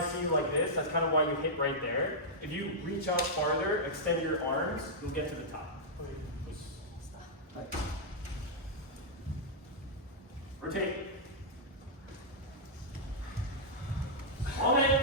I see you like this, that's kind of why you hit right there. If you reach out farther, extend your arms, you'll get to the top. Rotate. Hold it.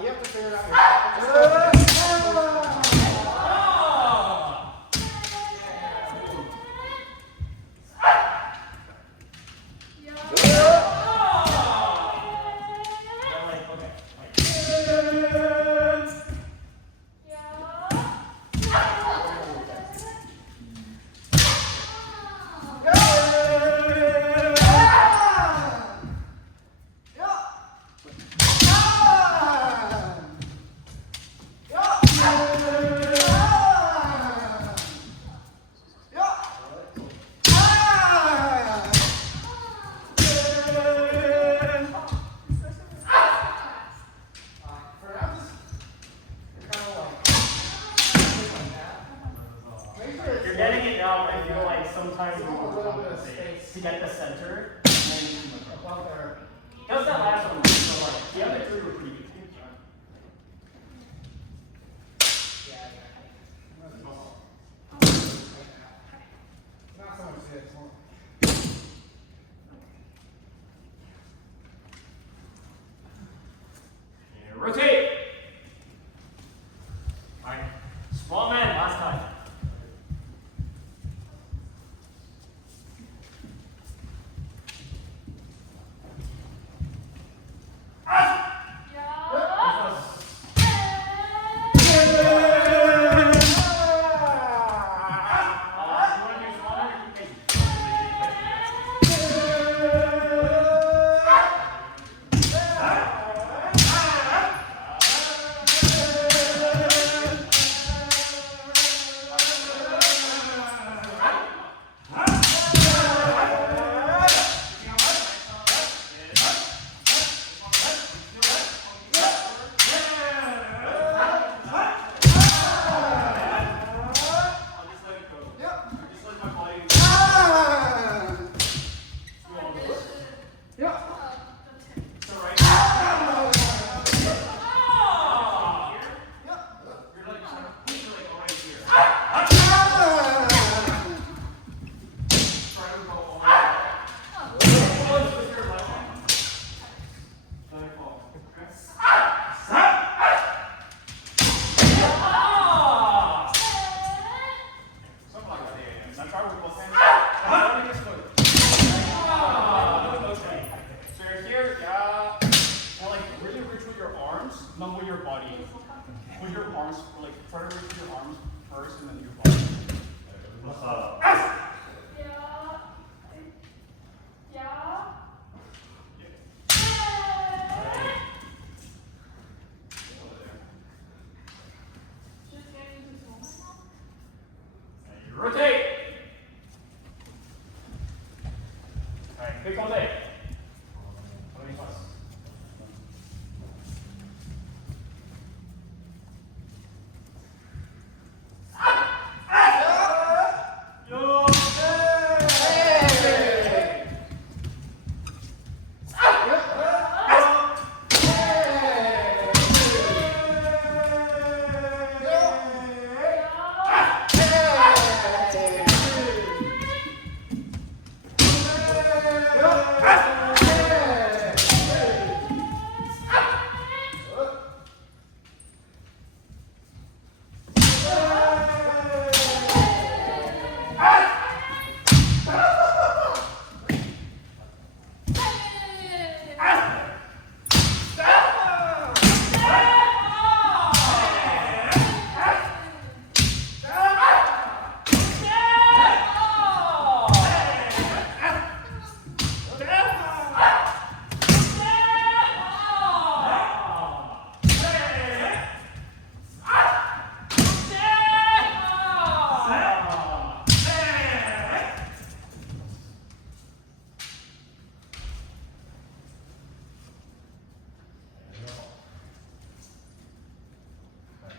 You have to figure it out yourself. You're getting it now, but I feel like sometimes you to get the center. That was that last one. So like, the other three were pretty good. Not so much this. Rotate. All right, small man, last time. Not with your body. With your arms, like try to reach your arms first and then your body. Rotate. All right, big all day. Yo!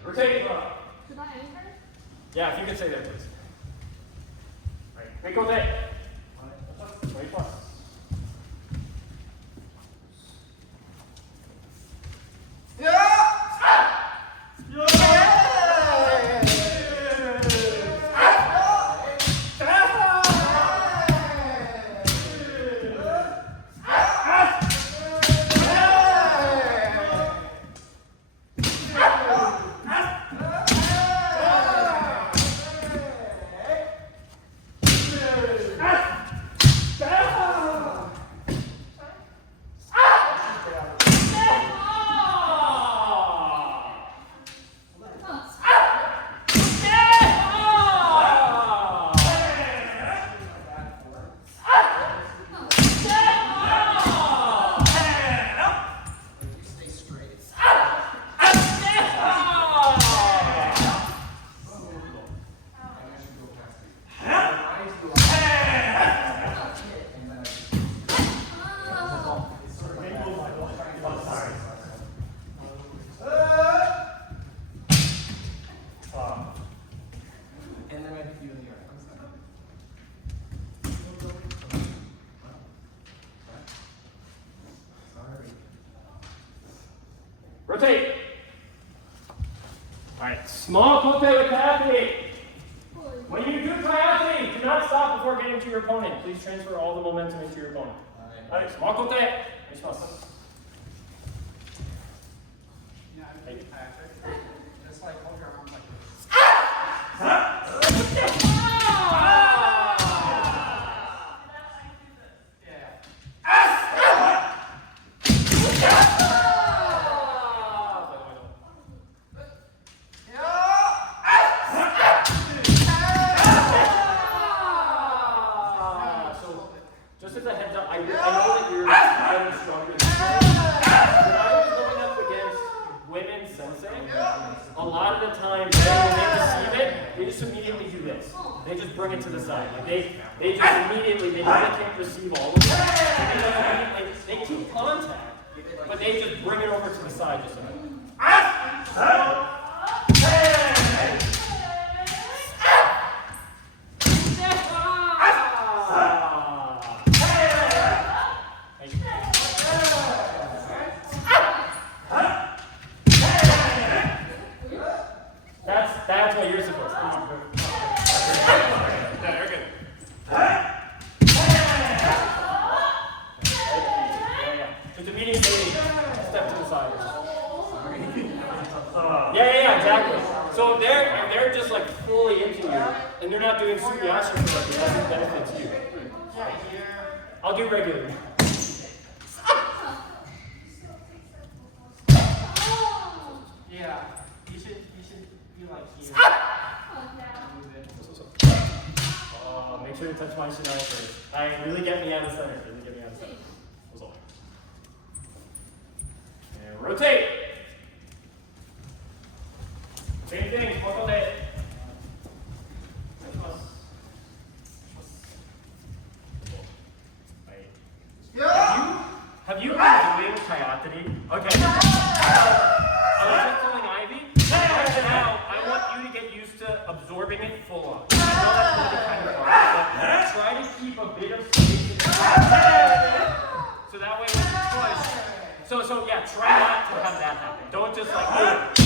Rotate. Should I anchor? Yeah, if you could stay there, please. Right. Make rotate. 20 plus. Rotate. All right, small kote with Kathy. When you do triathlete, do not stop before getting to your opponent. Please transfer all the momentum into your opponent. All right, small kote. Just like hold your arms like this. Just as a heads up, I know that you're getting stronger than when I was going up against women sensei, a lot of the time when they receive it, they just immediately do this. They just bring it to the side. Like they just immediately, they know they can't receive all of it. They keep contact, but they just bring it over to the side just like That's what you're supposed to do. Yeah, you're good. Just immediately step to the side. Yeah, exactly. So they're just like fully into you, and they're not doing Sugiyashiro for like it doesn't benefit you. I'll do regular. Yeah, you should be like here. Make sure to touch my shinai first. Really get me out of center. And rotate. Same thing. Rotate. Have you been doing Kayatari? Okay. I was just telling Ivy, right now, I want you to get used to absorbing it full on. I know that's really kind of hard, but try to keep a bit of space in your so that way when you push. So yeah, try not to have that happen. Don't just like that.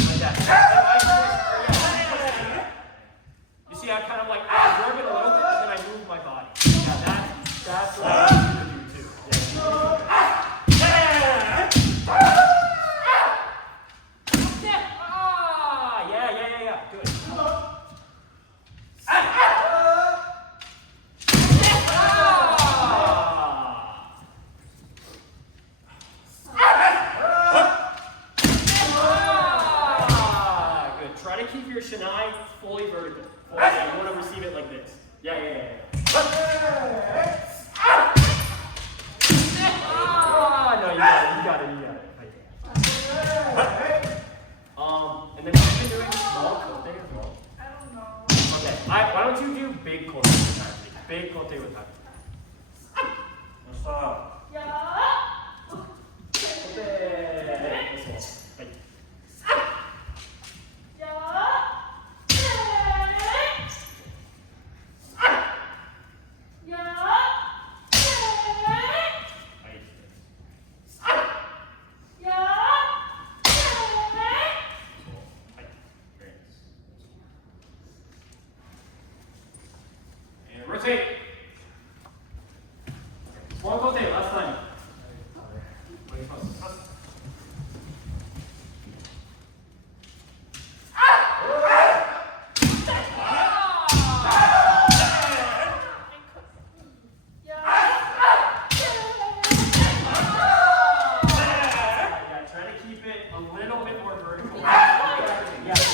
You see, I kind of like absorb it a little bit, and then I move my body. Yeah, that's what I want you to do too. Yeah. Good. Good. Try to keep your shinai fully vertical. You want to receive it like this. Yeah. No, you got it. And then you've been doing small kote as well. I don't know. Okay, why don't you do big kote with Happy? Big kote with Happy. What's up? Yeah. Kote. Yeah. it a little bit more vertical. Yeah, it's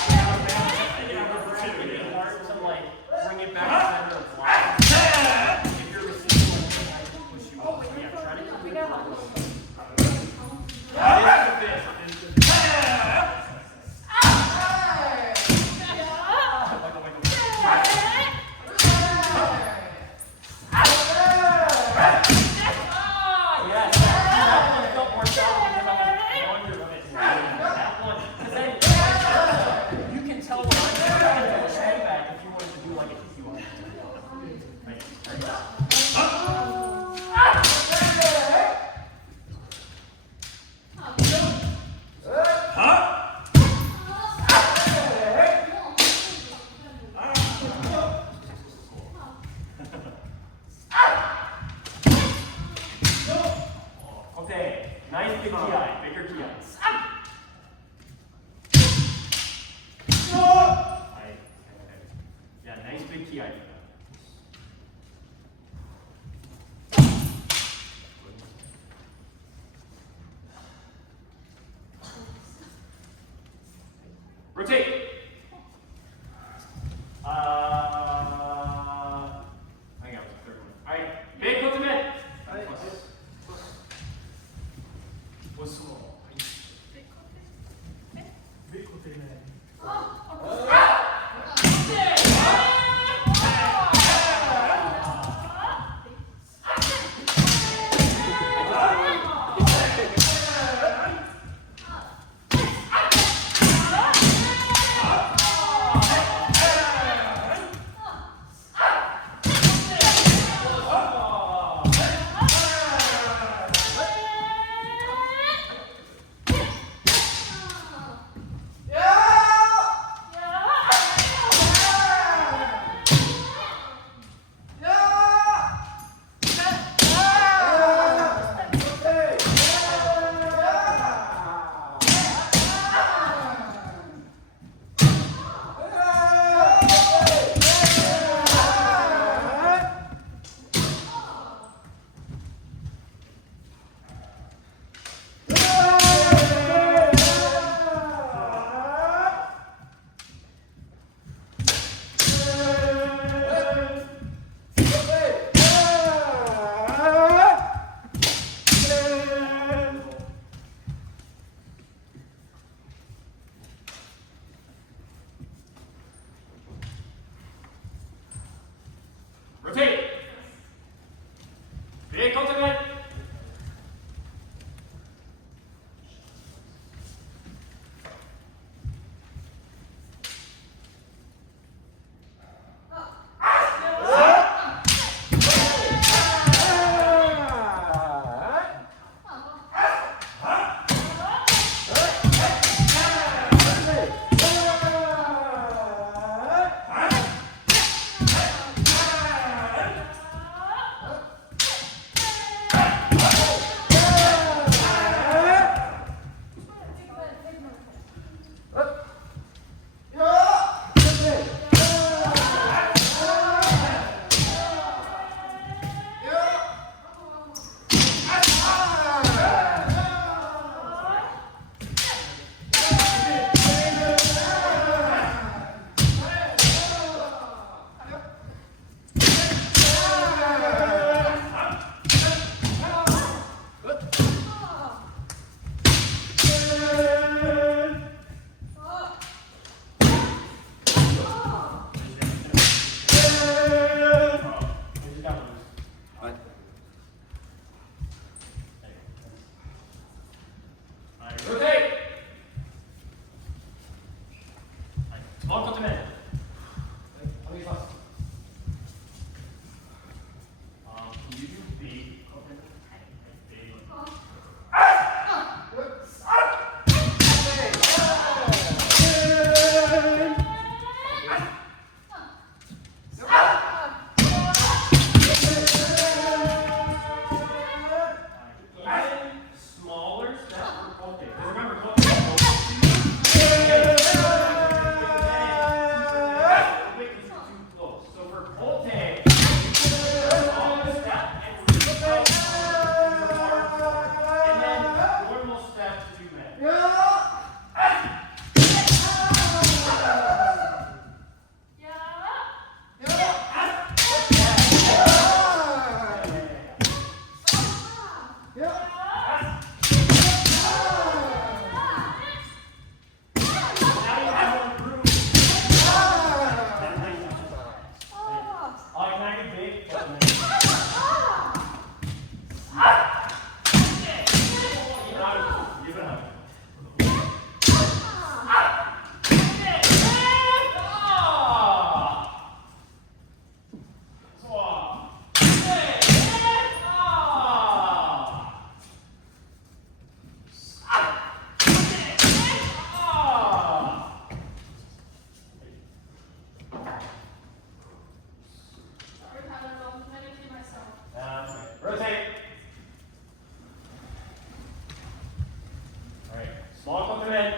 hard to like bring it back to center of line. If you're receiving, like, push you up. Yeah, try to keep it vertical. Okay, nice big TI, bigger TI. Yeah, nice big TI for that. Rotate. Hang on, third one. All right, big ultimate. Was small. Big ultimate. Rotate. Big ultimate. Rotate. Small ultimate. Can you do big ultimate? Big. Smaller step for okay. Because remember, Small compliment.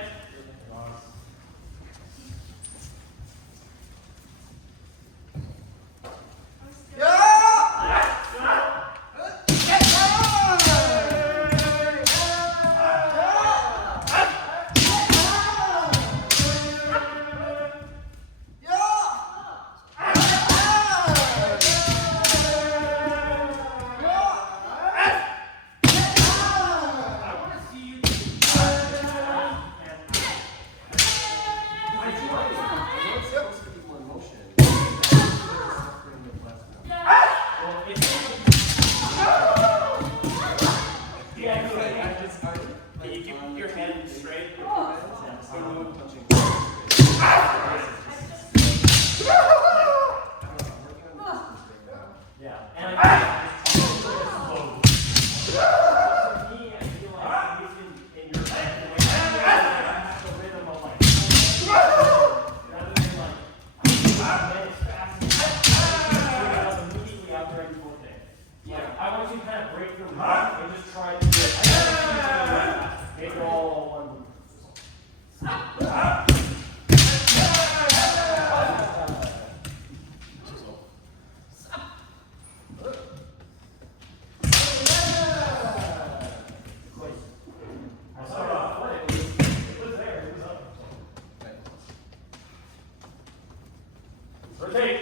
Rotate.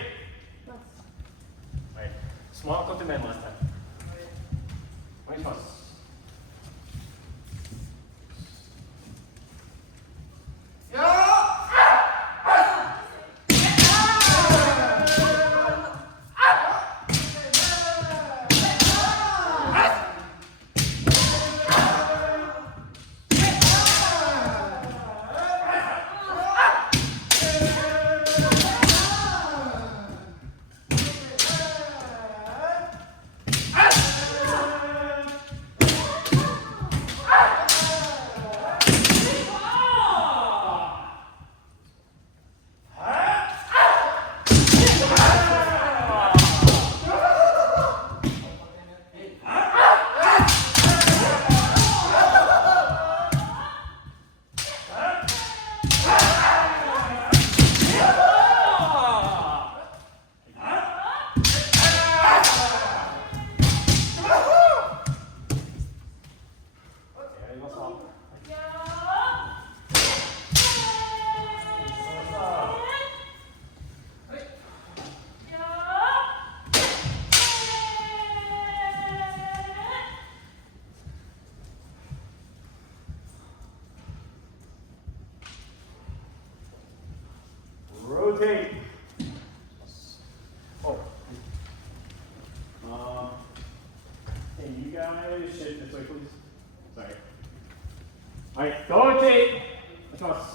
Right. Small compliment last time. Wait first. Rotate. Oh. Can you guys shift this way, please? Sorry. All right, rotate. Across.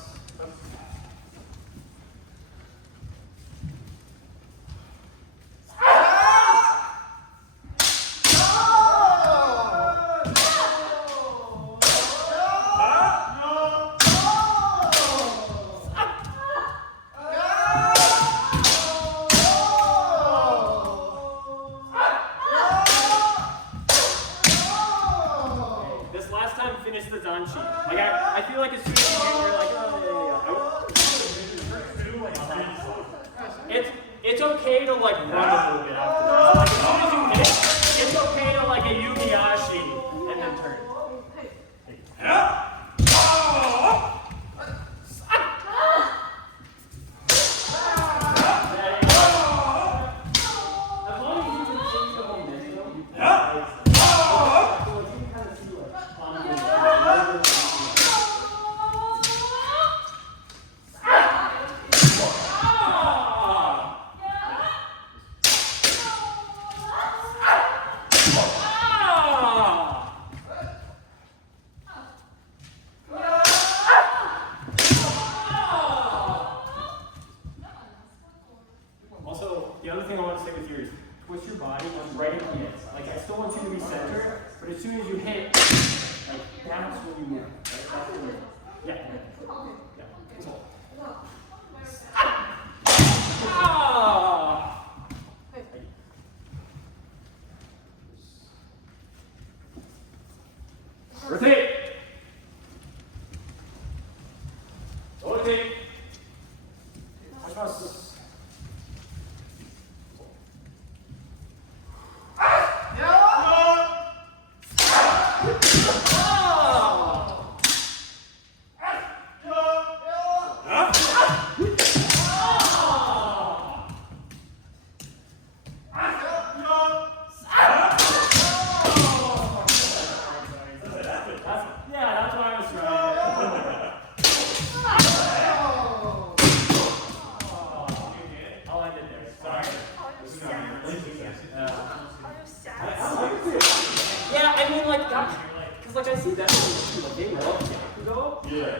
Finish the Zanchi. Like I feel like as soon as you're like, it's okay to like run a little bit after this. Like as soon as you hit, it's okay to like a Yukiashi and then turn. As long as you can change the momentum,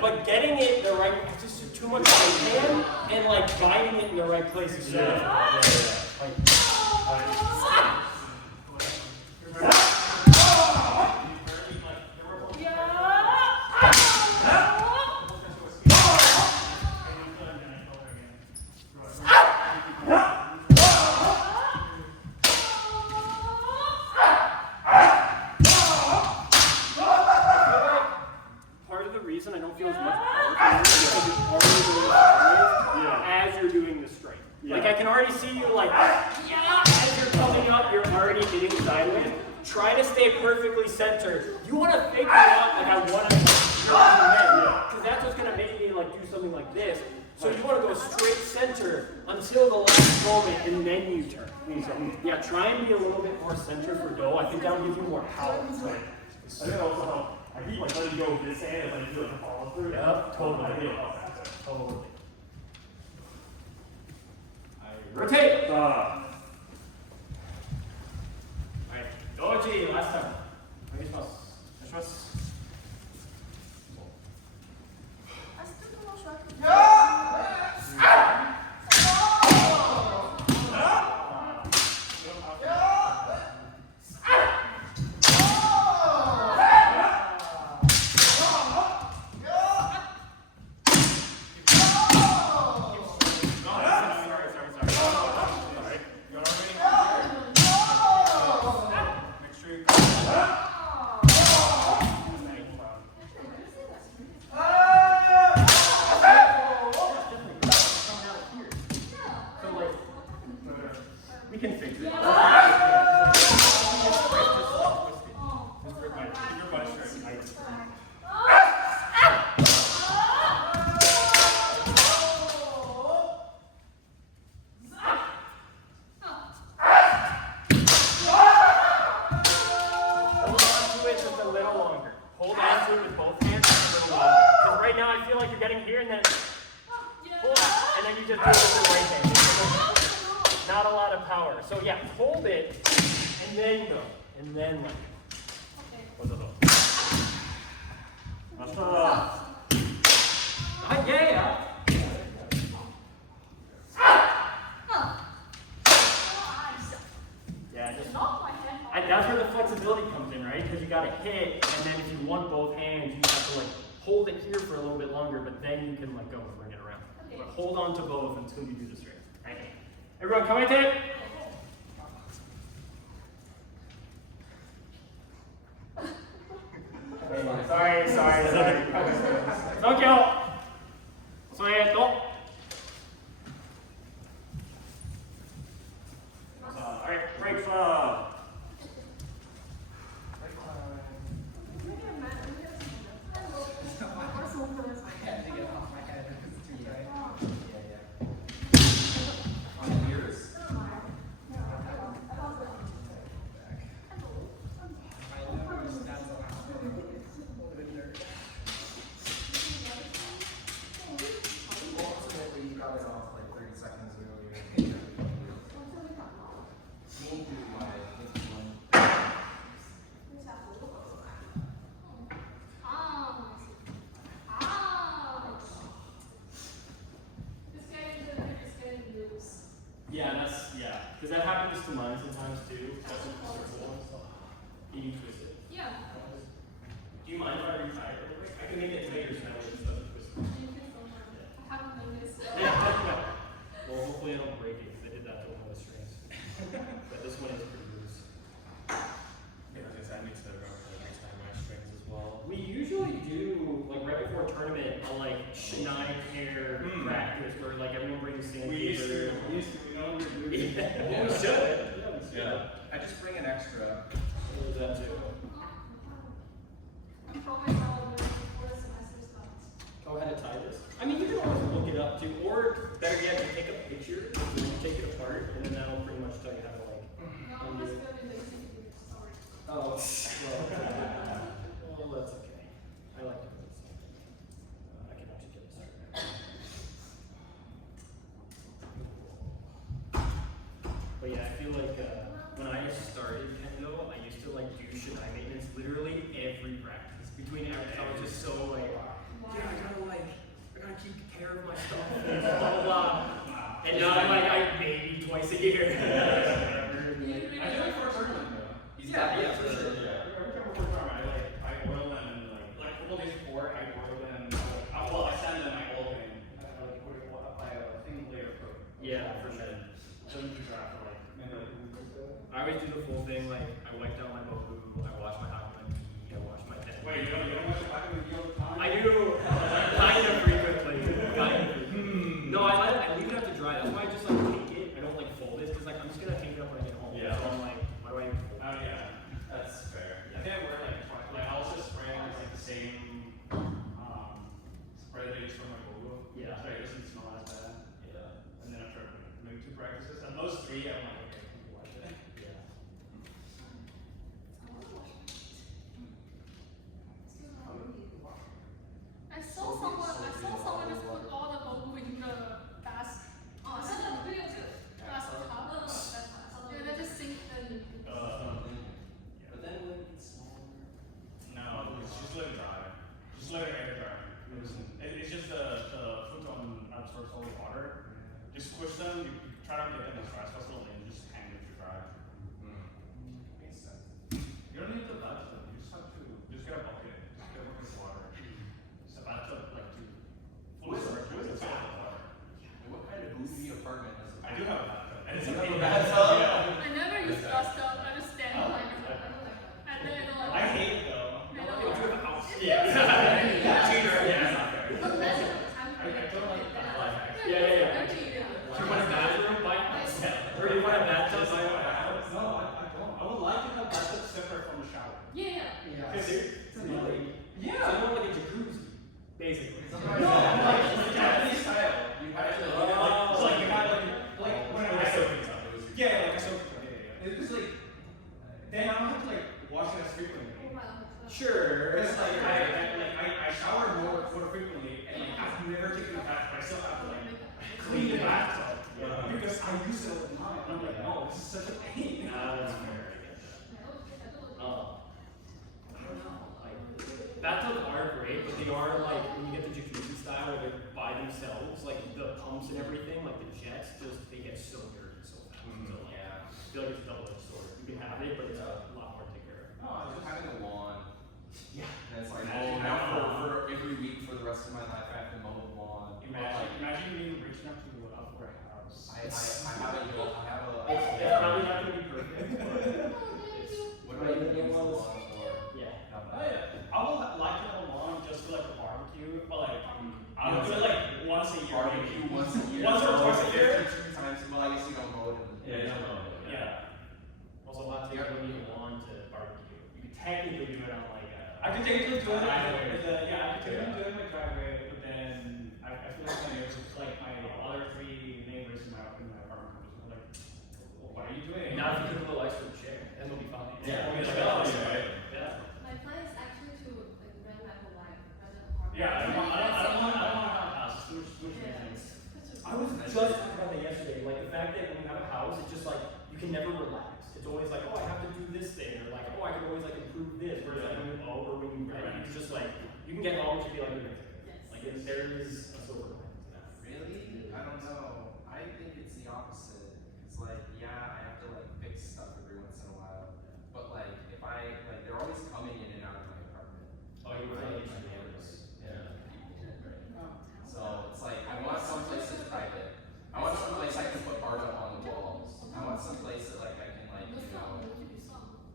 but getting it the right, just too much right hand and like binding it in the right place is so I don't feel as much power because you're already as you're doing the straight. Like I can already see you like, as you're coming up, you're already hitting sideways. Try to stay perfectly centered. You want to figure out like I want to because that's what's going to make me like do something like this. So you want to go straight center until the last moment and then you turn. So yeah, try and be a little bit more centered for Do. I think that will give you more power. I think also help. I keep like letting go with this hand if I feel like a follow through. Yep, totally. Totally. Rotate! Alright, Doji, last time. We can fix it. Hold on to it with both hands a little longer. Because right now I feel like you're getting here and then pull out, and then you just do it with the right hand. Not a lot of power. So yeah, hold it and then go. And then like. Yeah. Yeah, just that's where the flexibility comes in, right? Because you got to hit, and then if you want both hands, you have to like hold it here for a little bit longer, but then you can let go and bring it around. But hold on to both until you do the straight. Right? Everyone, come and take. Sorry. Tokyo. Alright, break. Because that happens to mine sometimes too. That's a circle. Can you twist it? Yeah. Do you mind if I retire it real quick? I can make it tighter so that way it doesn't twist. I haven't noticed. Well, hopefully I don't break it because I did that to one of the strings. But this one is pretty loose. Yeah, because that makes the next time my strings as well. We usually do, like right before a tournament, a like Shinai pair practice where like everyone brings sandpaper. We know what we're doing. Yeah, we should. Yeah. I just bring an extra. What does that do? Control myself before the semester starts. Go ahead and tie this. I mean, you can always look it up too, or better yet, you take a picture, and you take it apart, and then that'll pretty much tell you how to like. No, I'm just going to do the sorry. Oh, well, that's okay. I like to put something. I can actually get this right. But yeah, I feel like when I started Kendo, I used to like do Shinai maintenance literally every practice. Between every, I was just so like, yeah, I gotta And now I'm like, maybe twice a year. I do it for a tournament though. Yeah, for sure. Yeah. Every time before a tournament, I oil them and like a couple days before, I oil them. Well, I sand them, I oil them. I apply a thing layer coat. Yeah, for sure. So you can try for like maybe like a week or so. I always do the full thing, like I wipe down my bohu, I wash my Hakumen tea, I wash my tent. Wait, you don't watch the back of the all the time? I do kind of frequently. No, I leave it up to dry. That's why I just like take it. I don't like fold it because like I'm just gonna hang it up when I get home. Yeah. So I'm like, why do I even fold it? Oh yeah, that's fair. I think I wear like twice. Like I also spray like the same spray that I use for my boho. Yeah. So it doesn't smell as bad. Yeah. And then after maybe 2 practices, and those 3, I'm like, okay, I can wash it. Yeah. I saw someone just put all the bohu in the basket. Oh, so the video too. Basket top. Yeah, they just sink the. But then when it's smaller. No, just let it dry. Just let it air dry. It's just the futon absorbs all the water. Just squish them. You try to get them as dry as possible, and you just hang them to dry. Makes sense. You don't need the bathtub. You just have to just get a bucket. Just get a bucket of water. Just a bathtub like to fully submerge it in water. What kind of bougie apartment has a I do have a bathtub. And it's You a have a big bathtub? Yeah. I never use bathtub. I just stand like, and then like. I hate it though. I You do have a house. Yeah. Yeah. Yeah, it's not fair. But that's the time I don't like that life hack. Yeah. Dirty, Do you want a bathroom by house? Or do you want a bathtub by house? No, I don't. I would like to have bathtub separate from the shower. Yeah. Really? Yeah. So you want like a jacuzzi, basically. No, like the Japanese style. You have to Oh. like you have like when I Like a soaking tub. tub. Yeah, like a soaking tub. Yeah. It's like then I don't have to like wash it as frequently. Sure. It's like I shower more frequently and like I've never taken a bath, but I still have to like clean the bathtub because I use it all the time. And I'm like, no, this is such a pain. That's fair. I don't know. Like, bathtubs are great, but they are like when you get the jacuzzi style where they're by themselves, like the pumps and everything, like the jets, just they get so dirty so fast. So like, Yeah. I feel like it's a double-edged sword. You can have it, but it's a lot more to take care of. No, just having a lawn. Yeah. And it's like, Imagine now that. for every week for the rest of my life, I have to mow the lawn. Imagine me reaching up to for a house. I have a, It's probably not gonna be perfect, but what do I even use the lawn for? yeah. I would like to have a lawn just for like a barbecue, but like I would do it like once a year. Barbecue maybe. once a year. Once or twice a year. 52 times. Well, I guess you don't mow it in the. Yeah. Also, a lot to don't need a lawn to barbecue. You could technically do it on like I could technically do it. I could technically do it in my driveway, but then I feel like my neighbors, like my other 3 neighbors in my apartment complex, are like, well, what are you doing? Now if you put a little extra chair, then we'll be fine. Yeah. We'll be like, Yeah. oh, yeah. Yeah. My plan is actually to like rent my whole life, rent an apartment. Yeah, I don't want to have a house. It's too much maintenance. I was just talking about that yesterday. Like the fact that when you have a house, it's just like you can never relax. It's always like, oh, I have to do this thing, or like, oh, I can always like improve this. Whereas like when you own or when you rent, it's just like you can get home and just be like, like there is a silver lining to that. Really? I don't know. I think it's the opposite. It's like, yeah, I have to like fix stuff every once in a while. But like, if I, like, they're always coming in and out of my apartment. Oh, you were like, My neighbors. yeah. So it's like, I want someplace that's private. I want someplace I can put art up on the walls. I want someplace that like I can like, you know,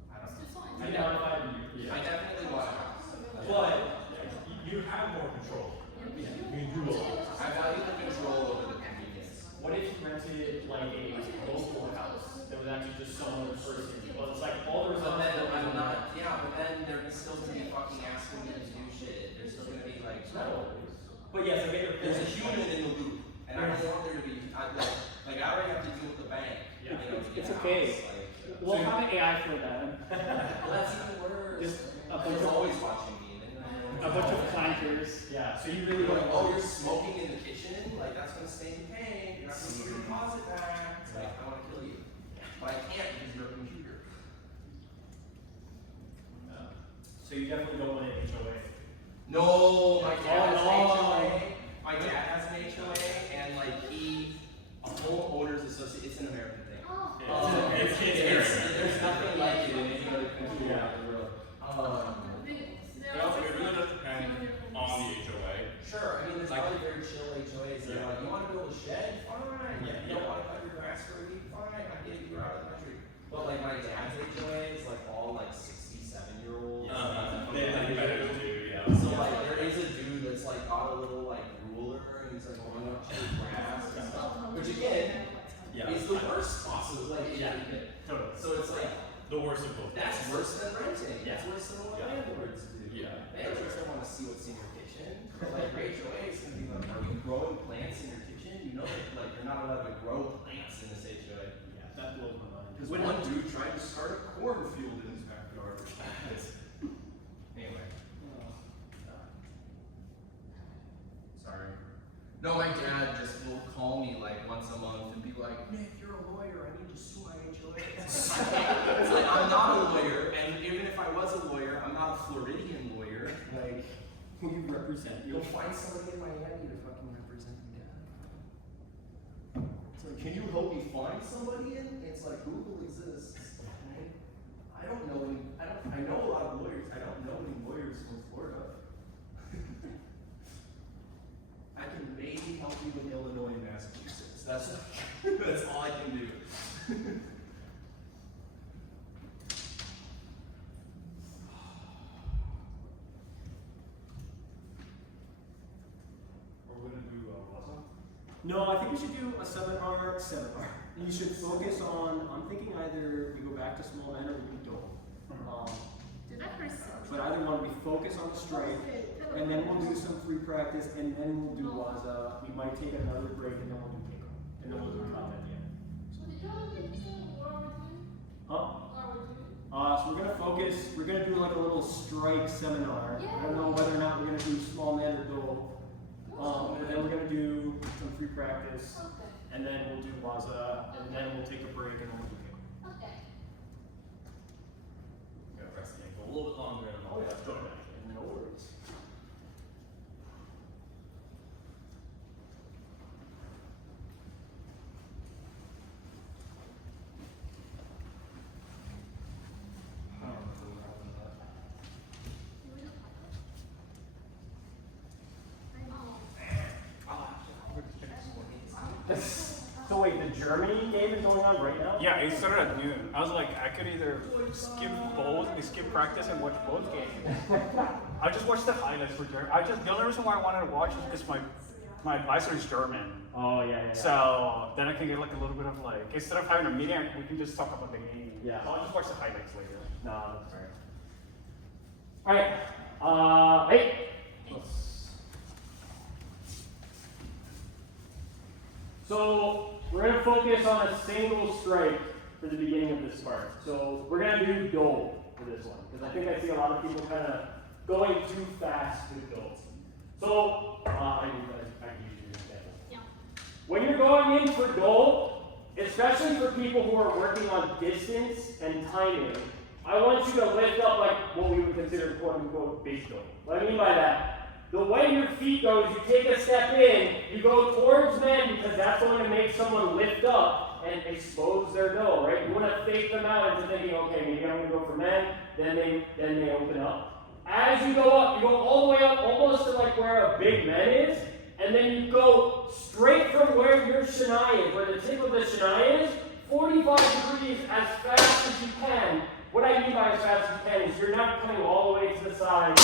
I don't know. I know if I definitely want a house. but You have more control. You can do a lot. I value the control over the convenience. what if you rented like a local house that was actually just some other person? Well, it's like all the But then results. I'm not, yeah, but then they're still gonna be fucking asking me to do shit. They're still gonna be like, no. But yes, I get your There's a point. human in the loop, and I don't want there to be, like I already have to deal with the bank, Yeah. you know, to get It's a okay. house, like. We'll have an AI for that. Well, that's even worse. Just a bunch It's of always watching me, and a bunch of clankers. Yeah, so you really You're like, want oh, you're smoking in the kitchen? Like, that's gonna stay in the tank. You're not gonna get your deposit back. It's like, I wanna kill you. But I can't because you're a computer. So you definitely don't want an HOA. No, my dad has an Oh, no. HOA. My dad has an HOA, and like a whole Sure, I mean, there's probably very chill HOAs that are like, you want to build a shed? Fine. You don't want to cut your grass for a week? Fine. I get you out of the country. But like my dad's HOA is like all like 67-year-olds. They like better to do, yeah. So like there is a dude that's like got a little like ruler and he's like going up to the grass and stuff. Which again, is the worst possible. Like, Totally. so it's like, The worst of both. that's worse than renting. That's Yeah. worse than what Yeah. landlords do. Yeah. Landlords don't want to see what's in your kitchen. But like HOA is gonna be like, are you growing plants in your kitchen? You know that like you're not allowed to grow plants in this HOA. Yeah, that blows my mind. Because one dude tried to start a cornfield in his backyard. Anyway. Sorry. No, my dad just will call me like once a month and be like, Nick, you're a lawyer. I need to sue my HOA. It's like, I'm not a lawyer, and even if I was a lawyer, I'm not a Floridian lawyer. Like, Who you represent? you'll find somebody in Miami to fucking represent you, Dad. It's like, can you help me find somebody? And it's like, Google exists. Okay? I don't know any, I know a lot of lawyers. I don't know any lawyers from Florida. I can maybe help you in Illinois and Massachusetts. That's that's all I can do. Are we gonna do Waza? No, I think we should do a seminar. You should focus on, I'm thinking either we go back to small men or we do Dole. Did I first? But either one, we focus on the strike, and then we'll do some free practice, and then we'll do Waza. We might take another break, and then we'll do kickoff. And then we'll do combat at the end. So did you understand what are we doing? Huh? What are we doing? So we're gonna focus, we're gonna do like a little strike seminar. I don't know whether or not we're gonna do small men or Dole. And then we're gonna do some free practice, Okay. and then we'll do Waza, and then we'll take a break, and then we'll do kickoff. Okay. Gotta press the ankle a little bit longer and all that. No worries. I don't remember what happened to that. So wait, the Germany game is going on right now? Yeah, it started at noon. I was like, I could either skip practice and watch both games. I just watched the highlights for Germany. The only reason why I wanted to watch is because my advisor is German. Oh yeah. So then I can get like a little bit of like, instead of having a meeting, we can just talk about the game. Yeah. I'll just watch the highlights later. No, that's fair. All right. Hey. So we're gonna focus on a single strike for the beginning of this part. So we're gonna do Dole for this one because I think I see a lot of people kind of going too fast with Dole. So I can use your example. Yeah. When you're going in for Dole, especially for people who are working on distance and timing, I want you to lift up like what we would consider quote unquote big Dole. What I mean by that, the way your feet goes, you take a step in, you go towards men because that's going to make someone lift up and expose their dough, right? You want to fake them out into thinking, okay, maybe I'm going to go for men, then they open up. As you go up, you go all the way up almost to like where a big man is, and then you go straight from where your shinai is, where the tip of the shinai is, 45 degrees as fast as you can. What I mean by as fast as you can is you're not coming all the way to the side and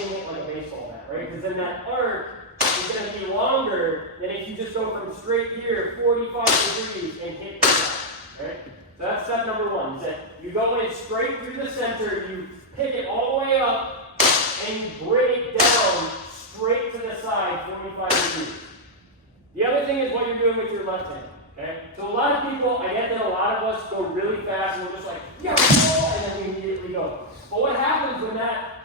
hitting it like a baseball bat, right? Because then that arc is going to be longer than if you just go from straight here, 45 degrees, and hit the side, right? So that's step number one, is that you go in straight through the center, you pick it all the way up, and you bring it down straight to the side, 45 degrees. The other thing is what you're doing with your left hand. Okay? So a lot of people, I get that a lot of us go really fast and we're just like, yeah, and then we immediately go. But what happens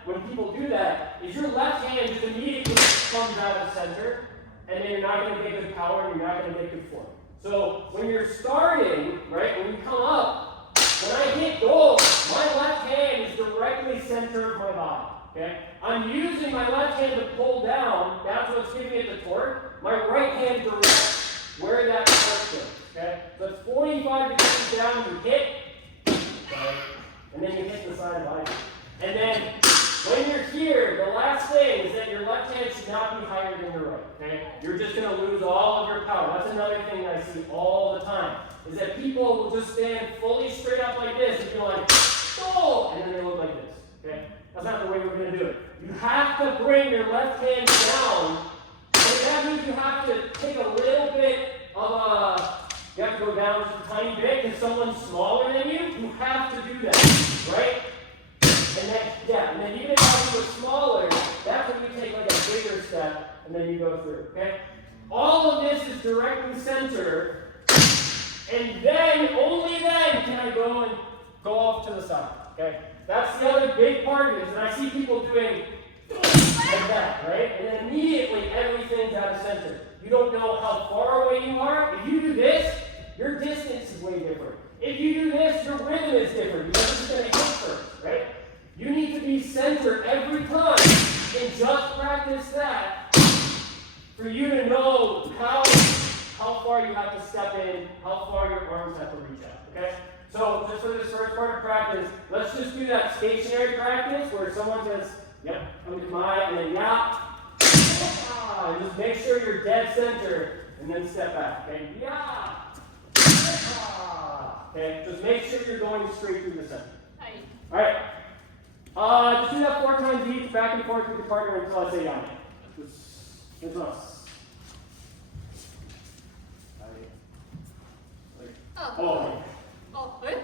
when people do that is your left hand just immediately comes out of the center, and then you're not going to get good power and you're not going to get good form. So when you're starting, right, when you come up, when I hit goal, my left hand is directly center of my body. Okay? I'm using my left hand to pull down, that's what's giving it the torque. My right hand directs where that torque goes. Okay? So it's 45 degrees down, you hit, okay? And then you hit the side of the body. And then when you're here, the last thing is that your left hand should not be higher than your right, okay? You're just going to lose all of your power. That's another thing I see all the time, is that people will just stand fully straight up like this and feel like, oh, and then they look like this, okay? That's not the way we're going to do it. You have to bring your left hand down, and that means you have to take a little bit of a, you have to go down just a tiny bit because someone's smaller than you. You have to do that, right? And then, and then even if you were smaller, that's when you take like a bigger step, and then you go through, okay? All of this is direct and center, and then, only then, can I go and go off to the side, okay? That's the other big part of this, and I see people doing like that, right? And then immediately everything's out of center. You don't know how far away you are. If you do this, your distance is way different. If you do this, your rhythm is different because it's going to hit first, right? You need to be centered every time and just practice that for you to know how far you have to step in, how far your arms have to reach out, okay? So just for this first part of practice, let's just do that stationary practice where someone says, yep, come to my, and then yeah, and just make sure you're dead center, and then step back, okay? Yeah, okay? Just make sure you're going straight through the center. All right. Just do that 4 times each, back and forth with your partner until I say yeah. Just us. Oh. Oh, wait.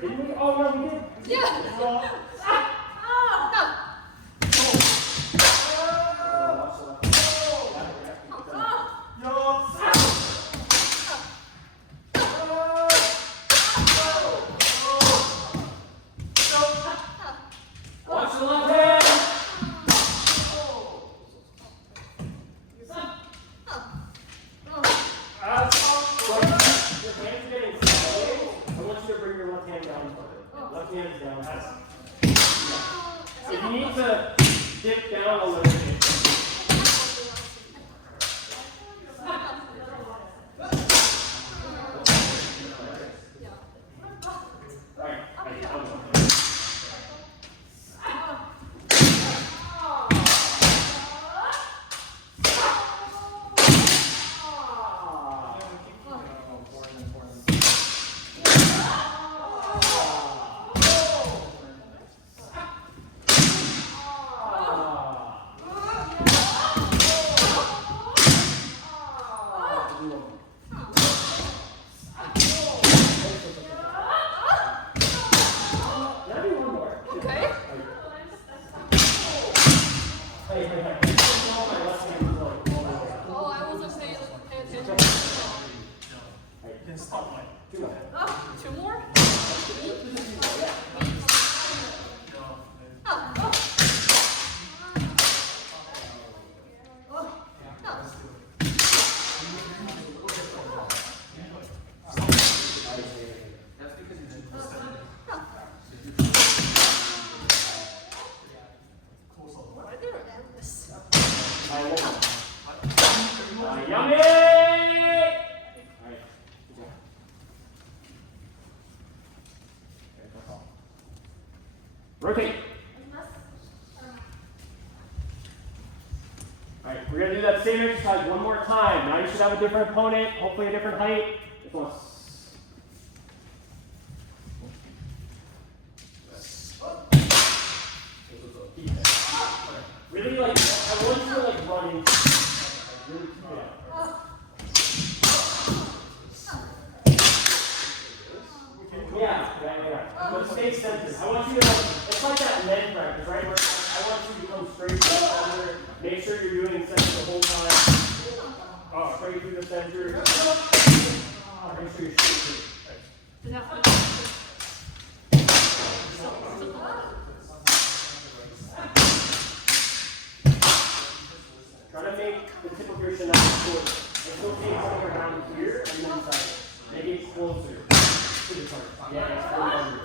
Didn't we? Oh, no, we did. Yeah. Watch the left hand. Your hands are getting sideways. I want you to bring your left hand down further. Left hand is down. If you need to dip down a little bit. Yummy! Rotate. Alright, we're going to do that same exercise one more time. Now you should have a different opponent, hopefully a different height. This one's really like, I want you to like run into really keep it up. Yeah. But stay centered. I want you to, it's like that men practice, right? Where I want you to come straight to the center. Make sure you're doing center the whole time. Straight through the center. Make sure you're straight through. Try to make the tip of your chin up short. And still take somewhere around here and then side. Make it closer to the target. Yeah, it's really under.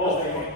Oh, okay.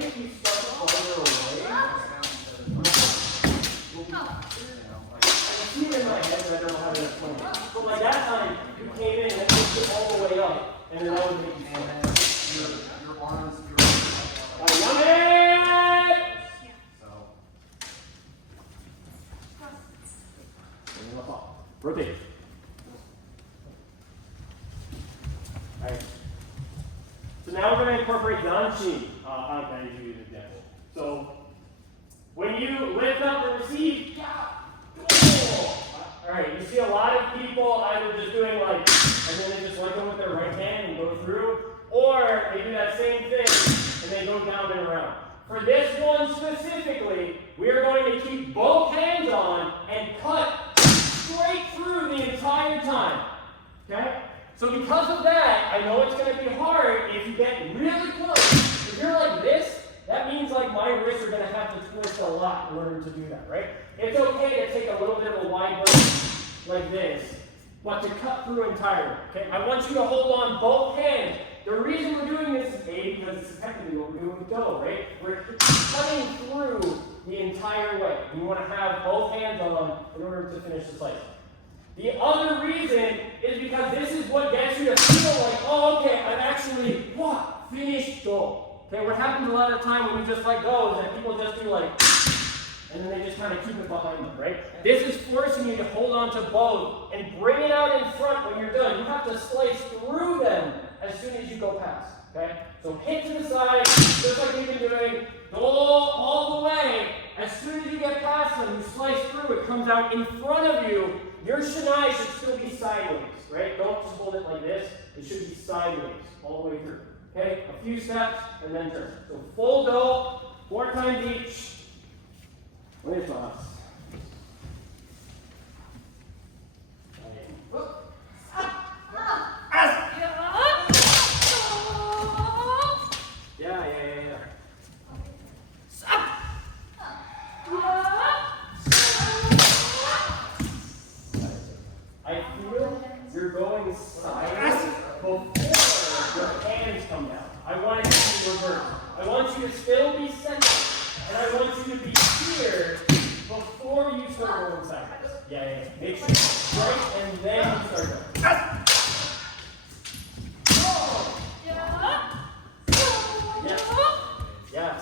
think if you start farther away, I see it in my head, but I don't know how to explain it. But like that time, you came in and pushed it all the way up, and then that would make you And slow. then your arms, your Yum it! so. And then up. Rotate. Alright. So now we're going to incorporate Danshin. How can I give you an example? So, when you lift up and receive, alright, you see a lot of people either just doing like, and then they just lift them with their right hand and go through, or they do that same thing and they go down and around. For this one specifically, we are going to keep both hands on and cut straight through the entire time. Okay? So because of that, I know it's going to be hard if you get really close. If you're like this, that means like my wrists are going to have to twist a lot in order to do that, right? It's okay to take a little bit of a wide berth like this, but to cut through entirely. Okay? I want you to hold on both hands. The reason we're doing this is A, because it's effectively what we're doing with Do, right? We're cutting through the entire way. We want to have both hands on in order to finish the cycle. The other reason is because this is what gets you to feel like, oh, okay, I've actually, finished Do. Okay, what happens a lot of the time when we just let go is that people just do like, and then they just kind of keep it behind them, right? This is forcing you to hold on to both and bring it out in front when you're done. You have to slice through them as soon as you go past, okay? So hit to the side, just like you've been doing, go all the way. As soon as you get past them, you slice through, it comes out in front of you. Your shinai should still be sideways, right? Don't just hold it like this. It should be sideways all the way through. Okay? A few steps and then turn. So full Do, 4 times each. Wait for us. Yeah. I feel you're going sideways before your hands come down. I want it to be reversed. I want you to still be centered, and I want you to be here before you start going sideways. Yeah. Make sure you strike and then you start going. Yes.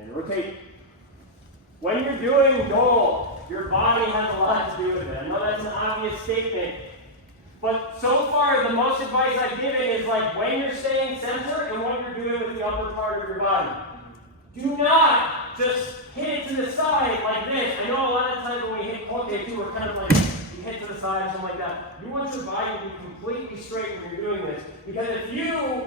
And rotate. When you're doing Do, your body has a lot to do with it. I know that's an obvious statement, but so far the most advice I've given is like when you're staying center and what you're doing with the upper part of your body. Do not just hit it to the side like this. I know a lot of times when we hit Kote too, we're kind of like, you hit to the side or something like that. You want your body to be completely straight when you're doing this. Because if you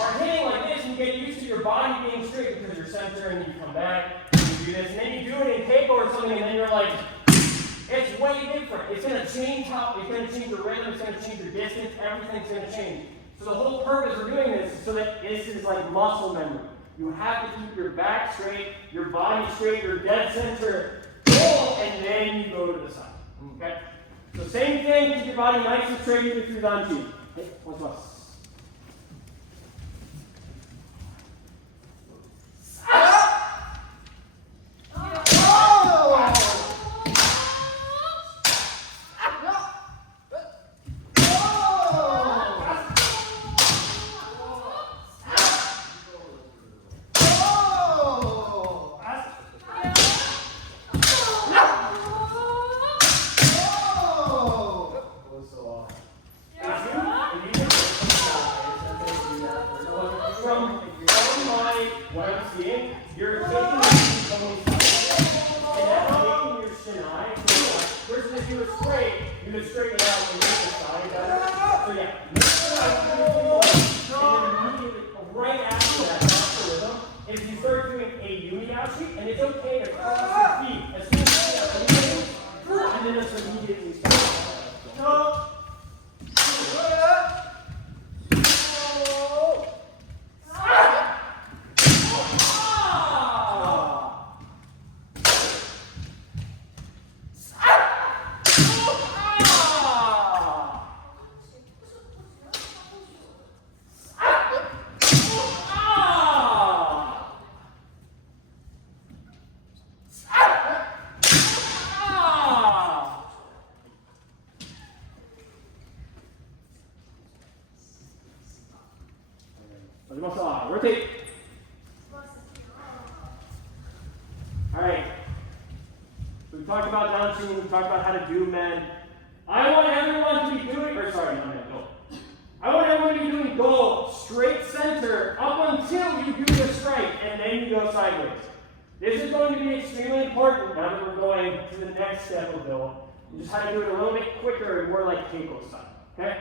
are hitting like this, you get used to your body being straight because you're center and you come back and you do this. And then you do it in Keiko or something and then you're like, it's way different. It's going to change how, it's going to change your rhythm, it's going to change your distance, everything's going to change. So the whole purpose of doing this is so that this is like muscle memory. You have to keep your back straight, your body straight, your dead center, and then you go to the side. Okay? So same thing, keep your body nice and straight even through Danchi. Okay, once more. From what I'm seeing, you're taking your side, and that's making your shin high. So versus if you were straight, you would straighten it out and make the side better. So yeah, make sure and then immediately, right after that, that's the rhythm, is you start doing a Yumiyashi, and it's okay to cross your feet as soon as you get that, and then just immediately start. Rotate. Alright. So we talked about dancing, we talked about how to do men. I want everyone to be doing, or sorry, no, go. I want everyone to be doing go straight center up until you do the strike, and then you go sideways. This is going to be extremely important now that we're going to the next step of Bill. You just have to do it a little bit quicker and more like Keiko style. Okay?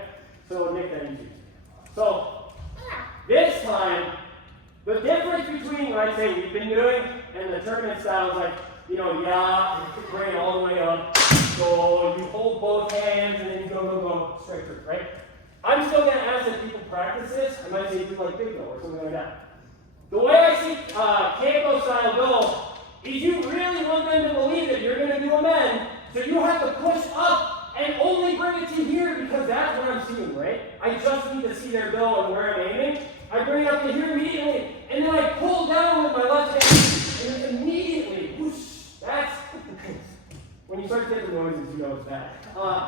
So we'll make that easy. So this time, the difference between what I say we've been doing and the tournament style is like, you know, yeah, you bring it all the way up. So you hold both hands and then you go straight through, right? I'm still going to ask that people practice this. I might say do like big go or something like that. The way I see Keiko style go is you really want them to believe that you're going to do a men, so you have to push up and only bring it to here because that's what I'm seeing, right? I just need to see their go and where I'm aiming. I bring it up to here immediately, and then I pull down with my left hand, and then immediately, whoosh, that's, when you start to get the noises, you know it's bad.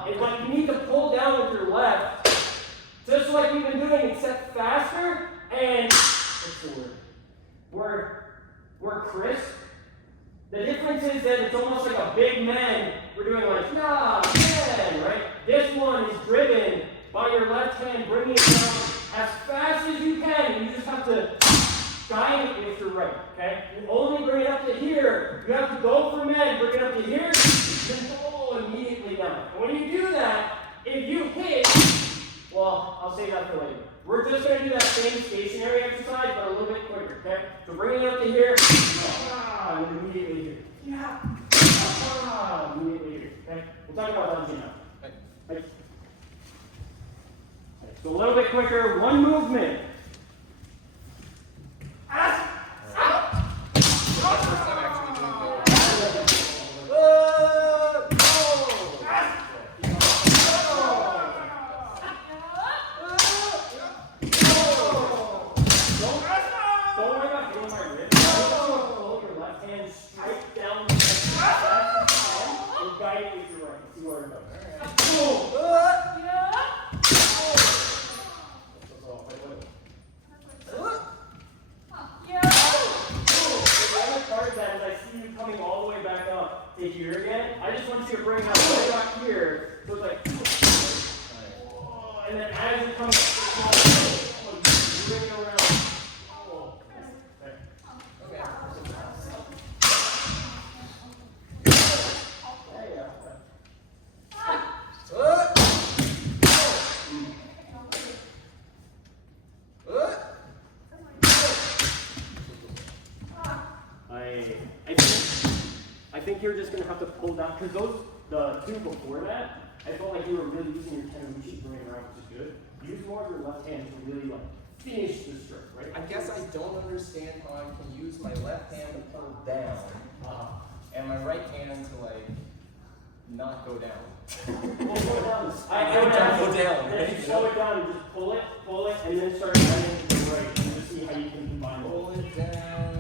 It's like you need to pull down with your left, just like we've been doing, except faster, and, what's the word? We're crisp. The difference is that it's almost like a big man. We're doing like, nah, man, right? This one is driven by your left hand, bringing it down as fast as you can, and you just have to guide it with your right, okay? You only bring it up to here. You have to go for men, bring it up to here, then go immediately down. And when you do that, if you hit, well, I'll save that for later. We're just going to do that same stationary exercise, but a little bit quicker, okay? So bring it up to here, and then immediately here. Yeah. Immediately here, okay? We'll talk about that now. Right. So a little bit quicker, one movement. First time actually doing go. Don't worry about doing my wrist. Hold your left hand straight down the and guide it with your right. See where it goes. Coming all the way back up to here again. I just want you to bring that way back here. So it's like, and then as you come bring it around. Okay. I think you're just gonna have to pull down because the two before that, I felt like you were really using your Tenamushi to bring it around, which is good. Use more of your left hand to really like finish the stroke, right? I guess I don't understand how I can use my left hand to pull down, and my right hand to like not go down. Well, slow it down. Go down. And if you slow it down, you just pull it, and then start running to the right, and just see how you can combine both. Pull it down.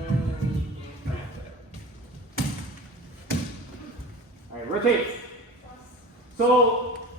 All right, rotate. So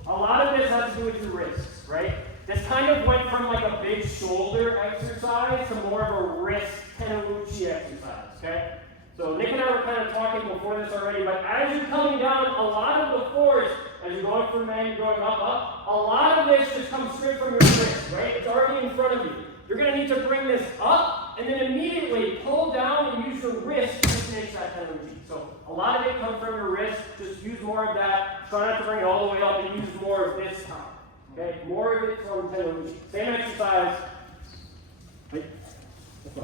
a lot of this has to do with your wrists, right? This kind of went from like a big shoulder exercise to more of a wrist Tenamushi exercise, okay? So Nick and I were kind of talking before this already, but as you're coming down, a lot of the force, as you're going from man, you're going up, a lot of this just come straight from your wrist, right? It's already in front of you. You're going to need to bring this up and then immediately pull down and use your wrist to finish that tendency. So a lot of it comes from your wrist. Just use more of that. Try not to bring it all the way up and use more of this time. Okay? More of it from tendency. Same exercise. Wait. Let's go.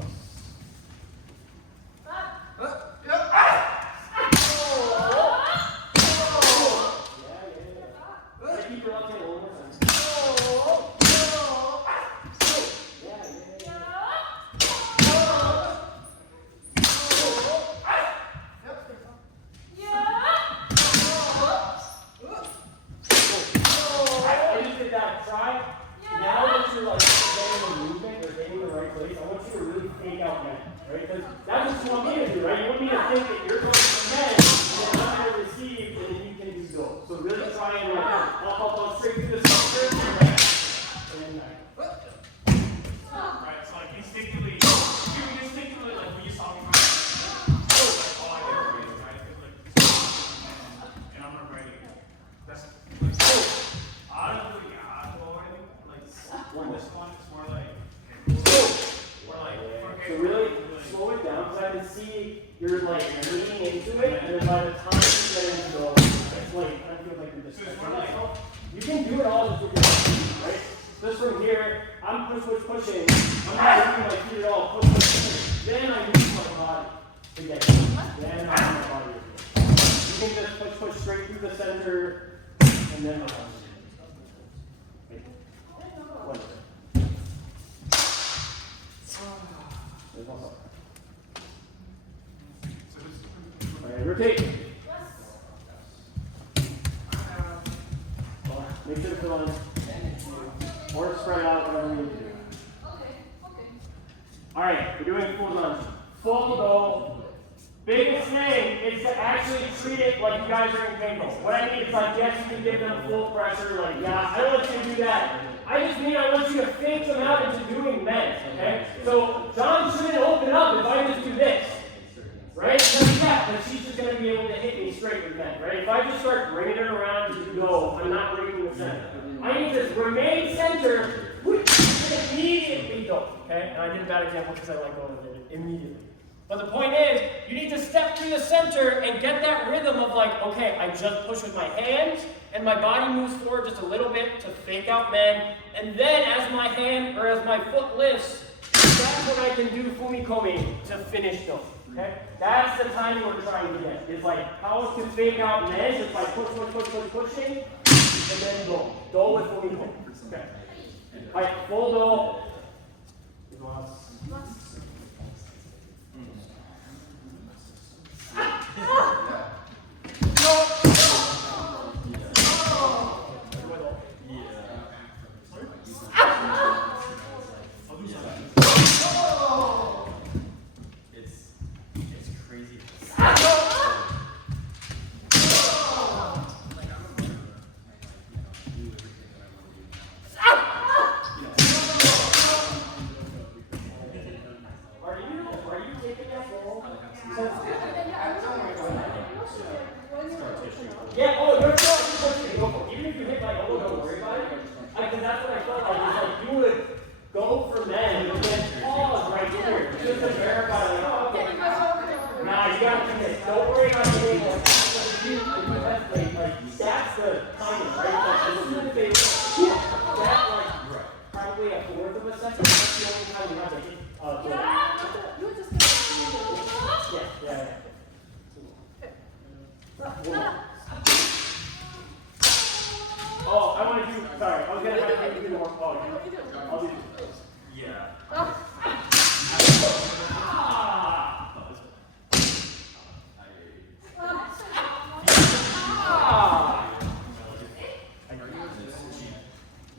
Keep your left hand one more time. I just did that. Try. Now that you're like getting the movement or getting in the right place, I want you to really fake out men, right? Because that's what you want me to do, right? You want me to think that you're going for men and I'm going to receive and then you can do go. So really try and like up, straight through the center and Right, so like instinctively, like when you saw me coming, like all I did was right, and I'm gonna write it. That's I don't really got or anything. Like this one is more like, so really slow it down because I can see you're like leaning into it, and then by the time you get into go, it's like I feel like you're just yourself. You can do it all just with your feet, right? Just from here, I'm pushing. I'm not moving my feet at all. Push. Then I use my body to get it. Then I use my body. You can just push straight through the center, and then one. There's one more. Alright, rotate. Make sure to fill in. Or spread out, whatever you need to do. Alright, we're doing full lunge. Full go. Biggest thing is to actually treat it like you guys are in paintball. What I mean is like, yes, you can give them full pressure, like, yeah, I don't want you to do that. I just mean I want you to fake them out into doing men, okay? So, John shouldn't open up if I just do this. Right? Just that, but she's just going to be able to hit me straight with that, right? If I just start bringing it around to go, I'm not bringing the center. I need to remain center, immediately go, okay? And I did a bad example because I let go of it immediately. But the point is, you need to step through the center and get that rhythm of like, okay, I just push with my hands, and my body moves forward just a little bit to fake out men, and then as my hand, or as my foot lifts, that's what I can do fumikomi to finish those. Okay? That's the timing we're trying to get. It's like how to fake out men just by pushing, and then go. Go with fumikomi. Okay. Alright, full go. Yeah, oh, you're not supposed to go for it. Even if you hit my elbow, don't worry about it. Because that's what I felt like. It's like you would go for men and then pause right here. Just to verify, like, oh, okay. Nah, you gotta commit. Don't worry about the name. Like, that's the timing, right? Like, as soon as they that, like, probably a fourth of a second, that's the only time you have to hit. Oh, I want to do, sorry, I was going to have to do more. Oh, I'll do this. Yeah.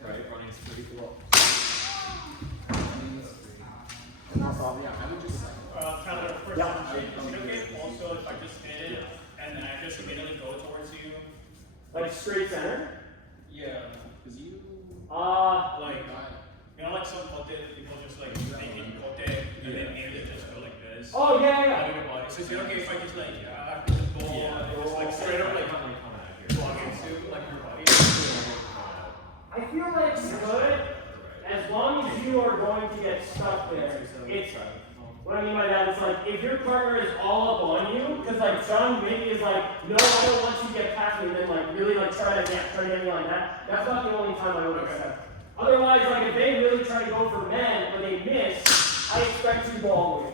Right, running is pretty cool. Tyler, first is it okay also if I just did it and then I just immediately go towards you? Like straight center? Yeah. Because you. Like, you know, like some kote, people just like they hit kote and then maybe they just go like this. Oh, yeah. Out of your body. So is it okay if I just like, just go, just like straight up like plug into like your body? I feel like you could, as long as you are going to get stuck there. It's, what I mean by that is like, if your partner is all up on you, because like John maybe is like, no, I don't want you to get past me, and then like really like try to get me like that. That's not the only time I would accept. Otherwise, like if they really try to go for men or they miss, I expect you to go all the way.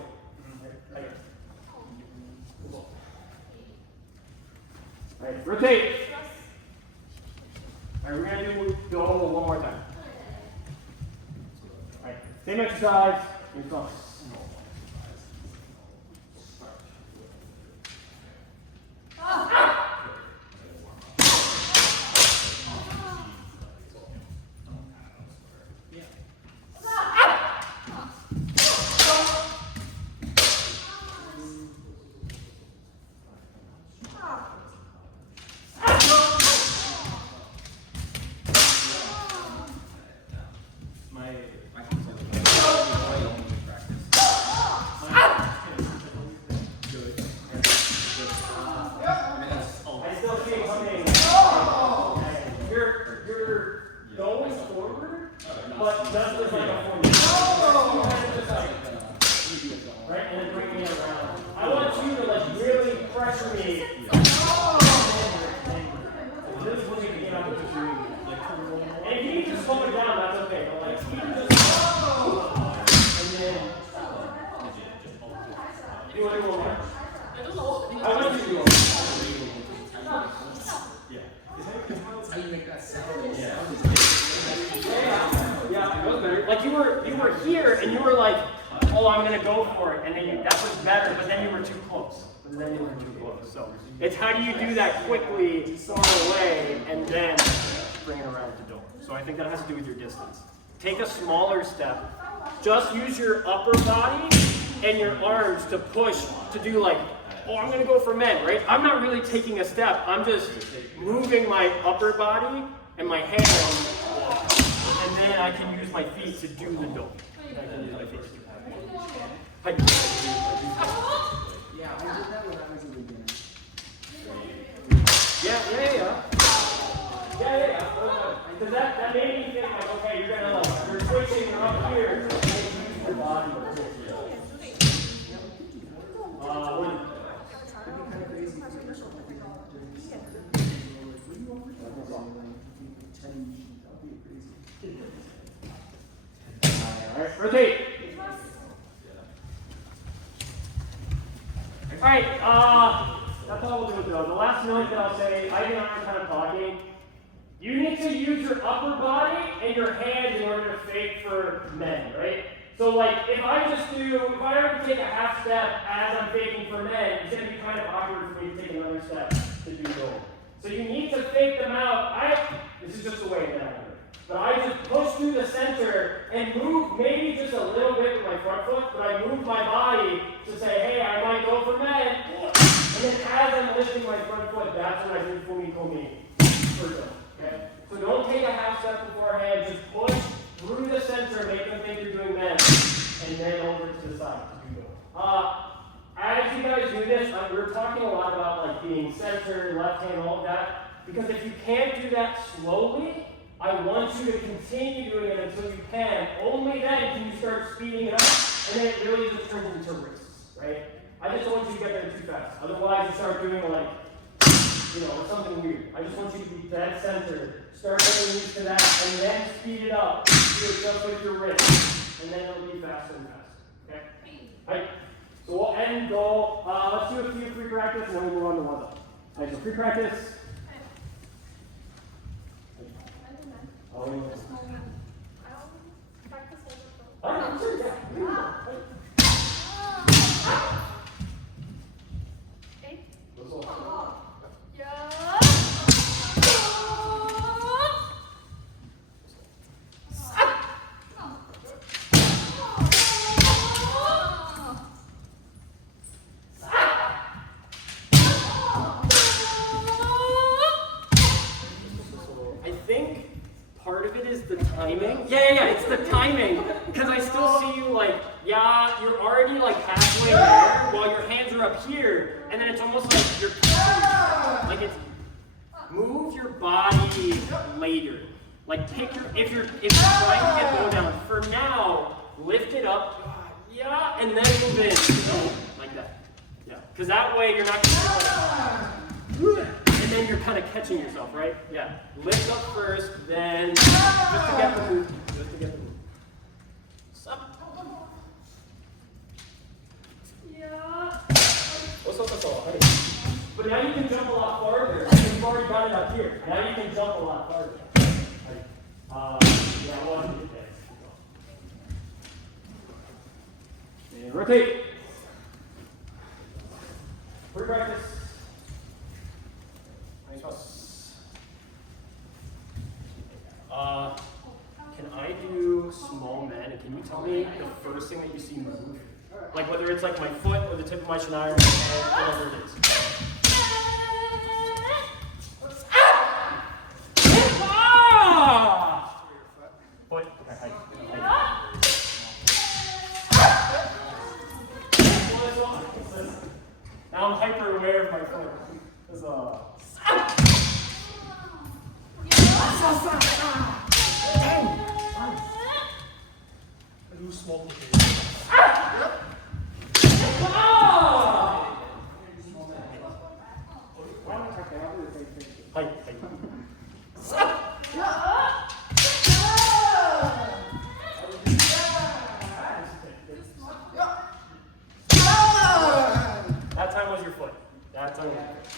Alright, rotate. Alright, we're gonna do go one more time. Alright, same exercise. In front. Like you were here and you were like, oh, I'm gonna go for it, and then that was better, but then you were too close. So it's how do you do that quickly, far away, and then bring it around to door. So I think that has to do with your distance. Take a smaller step. Just use your upper body and your arms to push to do like, oh, I'm gonna go for men, right? I'm not really taking a step. I'm just moving my upper body and my hands, and then I can use my feet to do the dome. I can use my feet to do that. Yeah, I did that when I was a beginner. Yeah. Because that made me think like, okay, you're switching up here, and then use your body. Alright, rotate. Alright, that's all we'll do with those. The last note that I'll say, I and I are kind of talking. You need to use your upper body and your hands in order to fake for men, right? So like, if I already take a half step as I'm faking for men, it's going to be kind of awkward for me to take another step to do goal. So you need to fake them out. This is just the way that I do it. But I just push through the center and move maybe just a little bit with my front foot, but I move my body to say, hey, I might go for men. And then as I'm lifting my front foot, that's when I do fumi komi. Okay? So don't take a half step beforehand, just push through the center, make them think you're doing men, and then over to the side. As you guys do this, we're talking a lot about like being centered, left hand, all of that, because if you can't do that slowly, I want you to continue doing it until you can. Only then can you start speeding it up, and then it really just turns into wrists, right? I just don't want you to get there too fast. Otherwise, you start doing like, or something weird. I just want you to be dead centered. Start getting used to that, and then speed it up. Do it just with your wrist, and then it'll be faster and faster. Okay? Right. So we'll end goal. Let's do a few free practice, and then we'll move on to warm up. Alright, so free practice. It's the timing, because I still see you like, you're already like halfway there while your hands are up here, and then it's almost like you're like it's move your body later. Like if you're trying to get low down, for now, lift it up, yeah, and then move in, like that. Yeah, because that way you're not gonna and then you're kind of catching yourself, right? Yeah. Lift up first, then just to get the move. Just to get the move. Sup? Yeah. But now you can jump a lot farther. You've already got it up here. Now you can jump a lot farther. Yeah, I want to get there. And rotate. Free practice. Nice pass. Can I do small men? And can you tell me the first thing that you see move? Like whether it's like my foot or the tip of my shinai or my head, whatever it is. Foot. Okay, now I'm hyper aware of my foot. I do small That time was your foot. That time was your foot.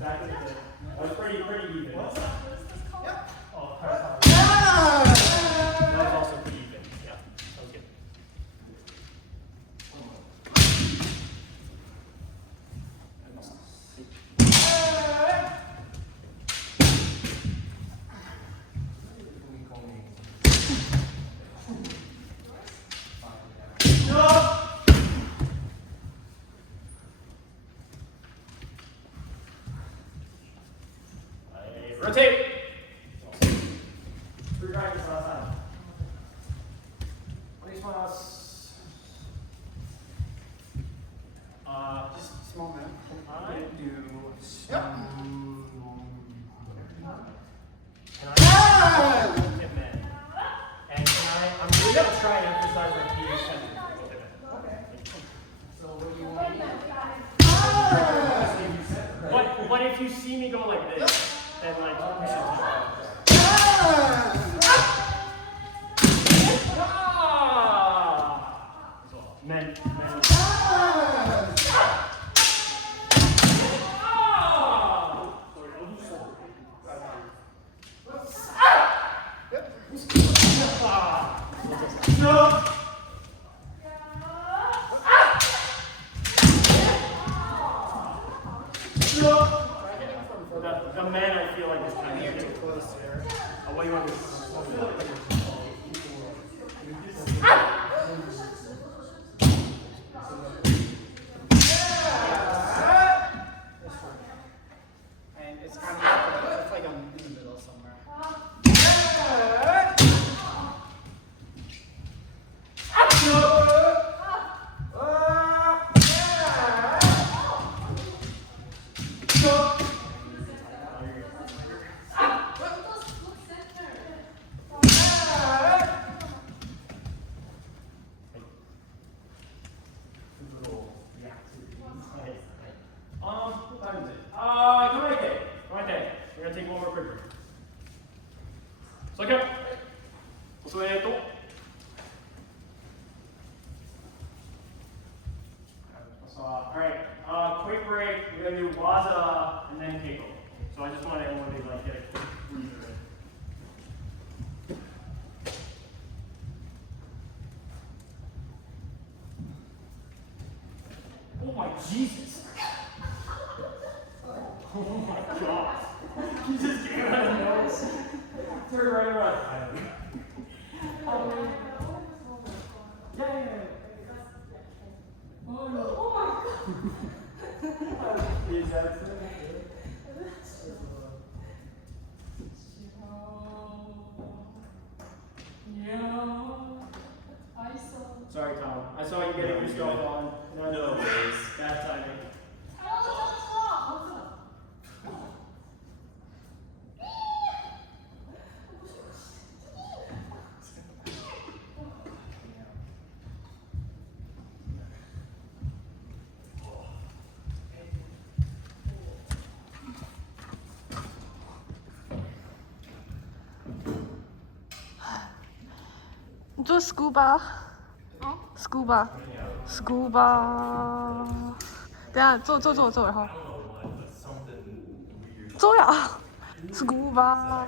That was pretty even. That was also pretty even. Yeah, that was good. Rotate. Free practice last time. Nice pass. Just small man. I do some. Can I get men? And I'm really gonna try and emphasize my PA center. Okay. So what do you want? But if you see me go like this, then like you should just men. The man I feel like is kind of too close here. What do you want to do? And it's kind of like I'm in the middle somewhere. What time is it? Come right there. We're gonna take one more quick break. So go. Alright, quick break. We're gonna do Waza and then Keiko. So I just want everyone to like get a quick breather in. Oh my Jesus! Oh my God! He just came out of nose. Turn right around. Yeah. Oh no! Oh my God! Is that Sorry, Tom. I saw you getting your stuff on. No, bad timing. 你做 scuba。哦 scuba。等一下做，然后做呀。scuba。